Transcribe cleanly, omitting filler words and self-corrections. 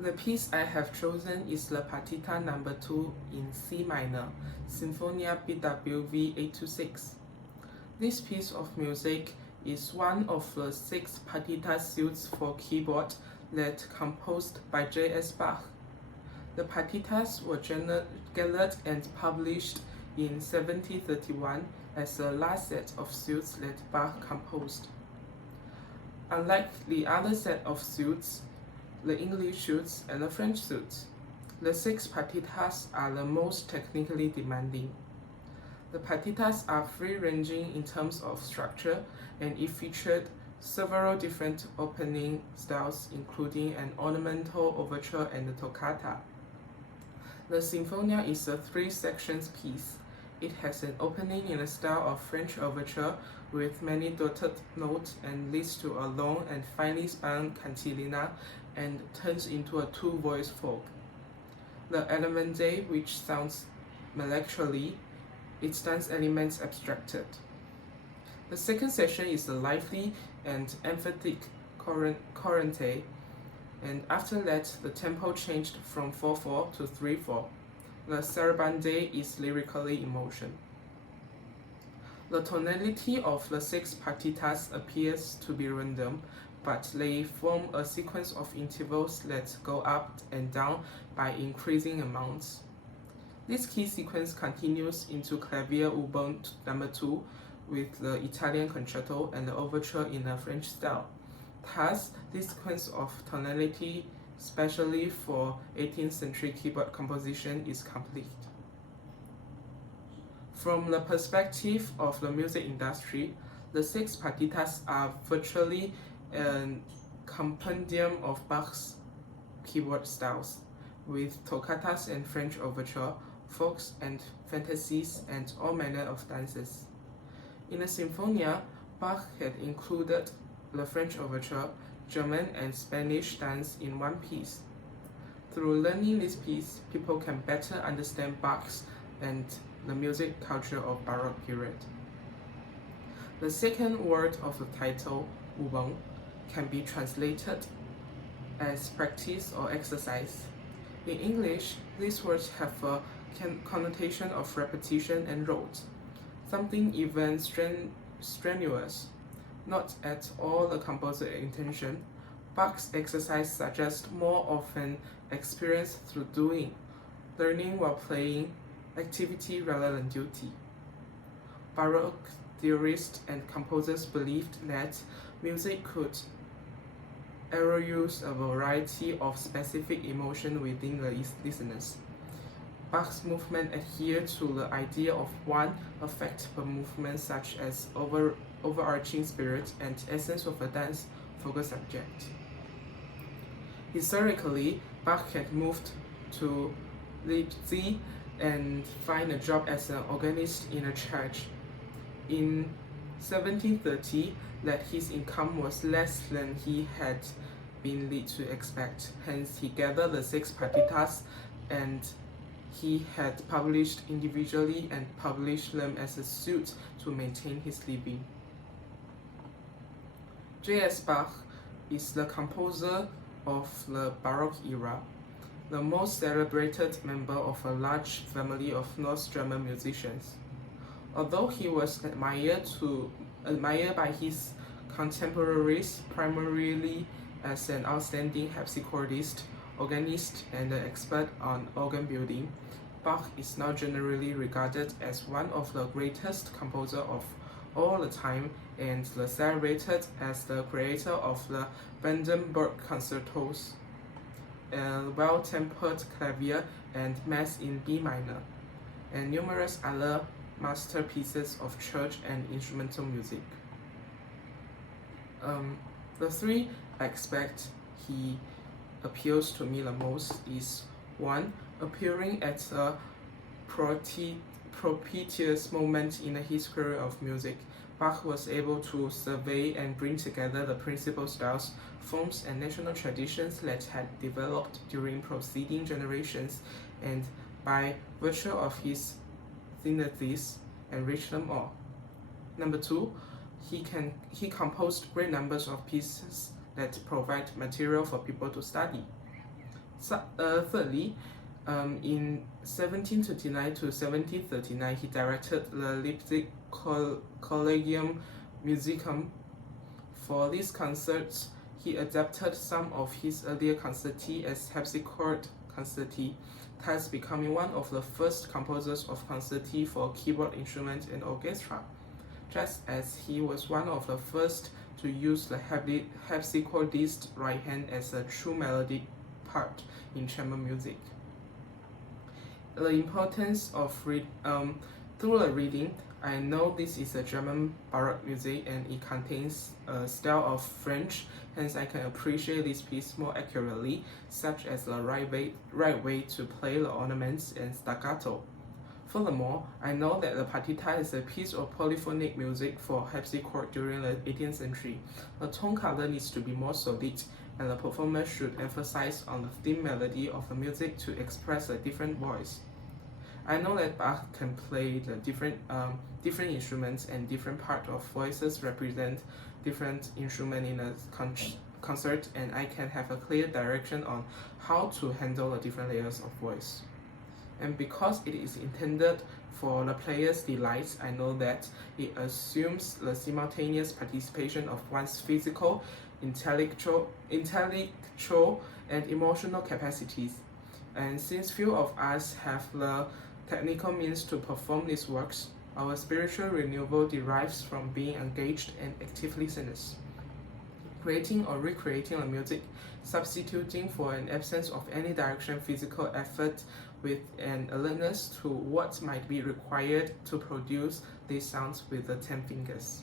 The piece I have chosen is the Partita number 2 in C minor, Sinfonia BWV 826. This piece of music is one of the 6 partita suites for keyboard that composed by J.S. Bach. The partitas were gathered and published in 1731 as the last set of suites that Bach composed. Unlike the other set of suites, the English suites and the French suites, the 6 partitas are the most technically demanding. The partitas are free-ranging in terms of structure, and it featured several different opening styles, including an ornamental overture and a toccata. The Sinfonia is a 3-sections piece. It has an opening in the style of French overture with many dotted notes and leads to a long and finely spun cantilena and turns into a 2-voice folk. The Elementae, which sounds melancholy, its dance elements abstracted. The second section is a lively and emphatic corrente, and after that the tempo changed from 4/4 to 3/4. The sarabande is lyrically in motion. The tonality of the 6 partitas appears to be random, but they form a sequence of intervals that go up and down by increasing amounts. This key sequence continues into Clavier Ubon number 2 with the Italian concerto and the overture in the French style. Thus, this sequence of tonality, especially for 18th century keyboard composition, is complete. From the perspective of the music industry, the 6 partitas are virtually a compendium of Bach's keyboard styles, with toccatas and French overture, folks and fantasies, and all manner of dances. In the Sinfonia, Bach had included the French overture, German and Spanish dance in one piece. Through learning this piece, people can better understand Bach's and the music culture of Baroque period. The second word of the title, Ubon, can be translated as practice or exercise. In English, these words have a connotation of repetition and rote, something even strenuous. Not at all the composer's intention, Bach's exercise suggests more of an experience through doing, learning while playing, activity rather than duty. Baroque theorists and composers believed that music could arouse a variety of specific emotion within the listeners. Bach's movement adhered to the idea of one effect per movement, such as overarching spirit and essence of a dance focus subject. Historically, Bach had moved to Leipzig and find a job as an organist in a church. In 1730, that his income was less than he had been led to expect. Hence, he gathered the 6 partitas and he had published individually and published them as a suit to maintain his living. J.S. Bach is the composer of the Baroque era, the most celebrated member of a large family of North German musicians. Although he was admired by his contemporaries primarily as an outstanding harpsichordist, organist, and an expert on organ building, Bach is now generally regarded as one of the greatest composers of all the time and celebrated as the creator of the Brandenburg concertos, a well-tempered clavier and Mass in B minor, and numerous other masterpieces of church and instrumental music. The 3 aspects he appeals to me the most is 1. Appearing at a propitious moment in the history of music, Bach was able to survey and bring together the principal styles, forms, and national traditions that had developed during preceding generations, and by virtue of his synthesis, enrich them all. Number 2, he composed great numbers of pieces that provide material for people to study. Thirdly, in 1729 to 1739, he directed the Leipzig Collegium Musicum. For these concerts, he adapted some of his earlier concerti as harpsichord concerti, thus becoming one of the first composers of concerti for keyboard instrument and orchestra, just as he was one of the first to use the harpsichordist right hand as a true melodic part in chamber music. The importance of through the reading, I know this is a German Baroque music and it contains a style of French, hence I can appreciate this piece more accurately, such as the right way to play the ornaments and staccato. Furthermore, I know that the partita is a piece of polyphonic music for harpsichord during the 18th century. The tone color needs to be more solid, and the performer should emphasize on the theme melody of the music to express a different voice. I know that Bach can play the different instruments, and different part of voices represent different instrument in a concert, and I can have a clear direction on how to handle the different layers of voice. And because it is intended for the player's delight, I know that it assumes the simultaneous participation of one's physical, intellectual, and emotional capacities. And since few of us have the technical means to perform these works, our spiritual renewal derives from being engaged and active listeners. Creating or recreating the music, substituting for an absence of any direction physical effort with an alertness to what might be required to produce these sounds with the 10 fingers.